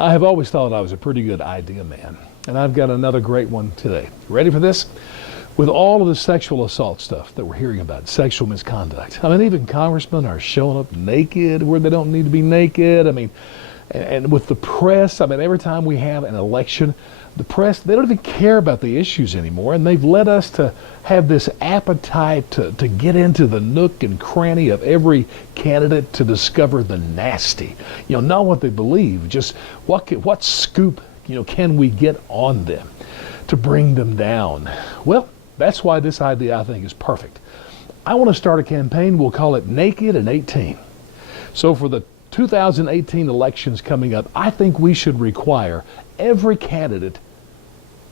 I have always thought I was a pretty good idea man, and I've got another great one today. Ready for this? With all of the sexual assault stuff that we're hearing about, sexual misconduct, I mean, even congressmen are showing up naked where they don't need to be naked. I mean, and with the press, I mean, every time we have an election, the press, they don't even care about the issues anymore, and they've led us to have this appetite to get into the nook and cranny of every candidate to discover the nasty. Not what they believe, just what scoop, can we get on them to bring them down. Well, that's why this idea, I think, is perfect. I want to start a campaign. We'll call it Naked in 18. So for the 2018 elections coming up, I think we should require every candidate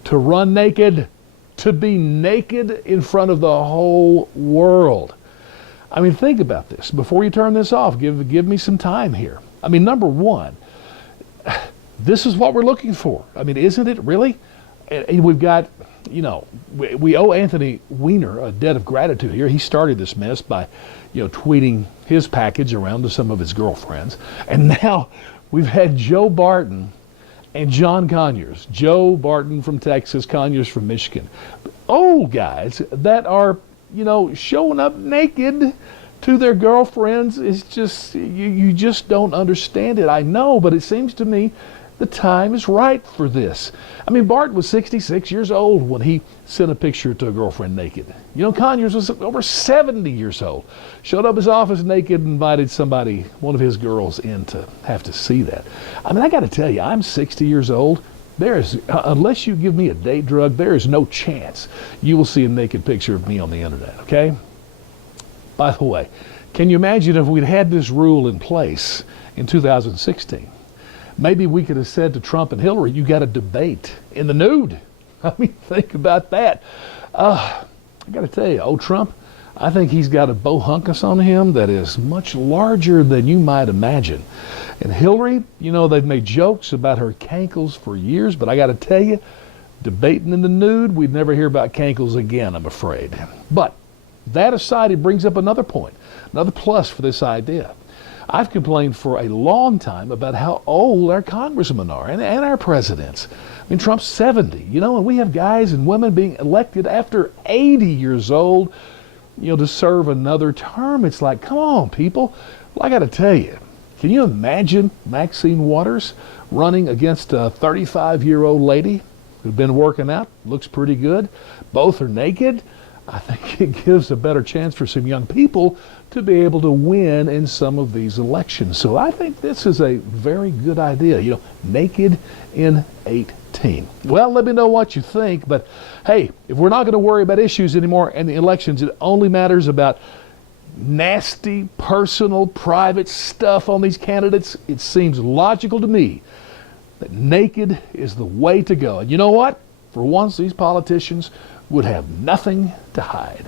to run naked, to be naked in front of the whole world. I mean, think about this. Before you turn this off, give me some time here. I mean, number one, this is what we're looking for. I mean, isn't it really? And we've got, we owe Anthony Weiner a debt of gratitude here. He started this mess by, tweeting his package around to some of his girlfriends. And now we've had Joe Barton and John Conyers. Joe Barton from Texas, Conyers from Michigan. Old guys that are, showing up naked to their girlfriends. It's just, you just don't understand it. I know, but it seems to me the time is right for this. I mean, Barton was 66 years old when he sent a picture to a girlfriend naked. Conyers was over 70 years old. Showed up his office naked and invited somebody, one of his girls, in to have to see that. I mean, I got to tell you, I'm 60 years old. Unless you give me a date drug, there is no chance you will see a naked picture of me on the internet, okay? By the way, can you imagine if we'd had this rule in place in 2016? Maybe we could have said to Trump and Hillary, you got to debate in the nude. I mean, think about that. I got to tell you, old Trump, I think he's got a bohunkus on him that is much larger than you might imagine. And Hillary, they've made jokes about her cankles for years, but I got to tell you, debating in the nude, we'd never hear about cankles again, I'm afraid. But that aside, it brings up another point, another plus for this idea. I've complained for a long time about how old our congressmen are and our presidents. I mean, Trump's 70, and we have guys and women being elected after 80 years old, to serve another term. It's like, come on, people. Well, I got to tell you, can you imagine Maxine Waters running against a 35-year-old lady who'd been working out, looks pretty good? Both are naked. I think it gives a better chance for some young people to be able to win in some of these elections. So I think this is a very good idea, Naked in 18. Well, let me know what you think, but hey, if we're not going to worry about issues anymore in the elections, it only matters about nasty, personal, private stuff on these candidates, it seems logical to me that naked is the way to go. And you know what? For once, these politicians would have nothing to hide.